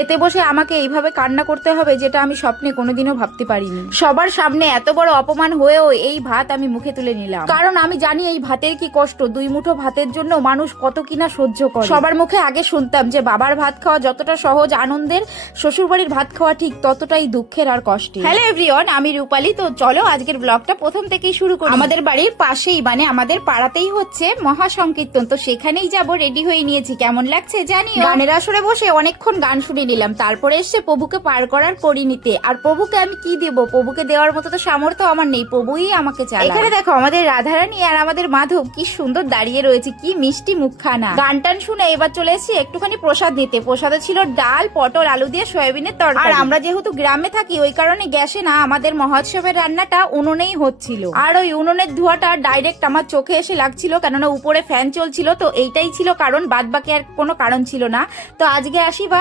খেতে বসে আমাকে এইভাবে কান্না করতে হবে, যেটা আমি স্বপ্নে কোনোদিনও ভাবতে পারিনি। সবার সামনে এত বড় অপমান হয়েও এই ভাত আমি মুখে তুলে নিলাম, কারণ আমি জানি এই ভাতের কি কষ্ট। 2 মুঠো ভাতের জন্য মানুষ কত কিনা সহ্য করে। সবার মুখে আগে শুনতাম যে বাবার ভাত খাওয়া যতটা সহজ আনন্দের, শ্বশুরবাড়ির ভাত খাওয়া ঠিক ততটাই দুঃখের আর কষ্টের। হ্যালো এভরিওয়ান, আমি রূপালী। তো চলো আজকের ব্লগটা প্রথম থেকেই শুরু করি। আমাদের বাড়ির পাশেই মানে আমাদের পাড়াতেই হচ্ছে মহাসংকীর্তন, তো সেখানেই যাব, রেডি হয়ে নিয়েছি। কেমন লাগছে জানি। গানের আসরে বসে অনেকক্ষণ গান শুনে নিলাম, তারপরে এসছে প্রভুকে পার করার পরিণীতে। আর প্রভুকে আমি কি দেব, প্রভুকে দেওয়ার মতো তো সামর্থ্য আমার নেই, প্রভুই আমাকে চায়। এখানে দেখো আমাদের রাধারানী আর আমাদের মাধব কি সুন্দর দাঁড়িয়ে রয়েছে, কি মিষ্টি মুখখানা। গান টান শুনে এবার চলে এসেছি একটুখানি প্রসাদ নিতে। প্রসাদে ছিল ডাল, পটল, আলু দিয়ে সয়াবিনের তরকারি। আর আমরা যেহেতু গ্রামে থাকি ওই কারণে গ্যাসে না, আমাদের মহোৎসবের রান্নাটা উনুনেই হচ্ছিল। আর ওই উনুনের ধোঁয়াটা ডাইরেক্ট আমার চোখে এসে লাগছিল, কেননা উপরে ফ্যান চলছিল। তো এইটাই ছিল কারণ, বাদ বাকি আর কোনো কারণ ছিল না। তো আজকে আসি বা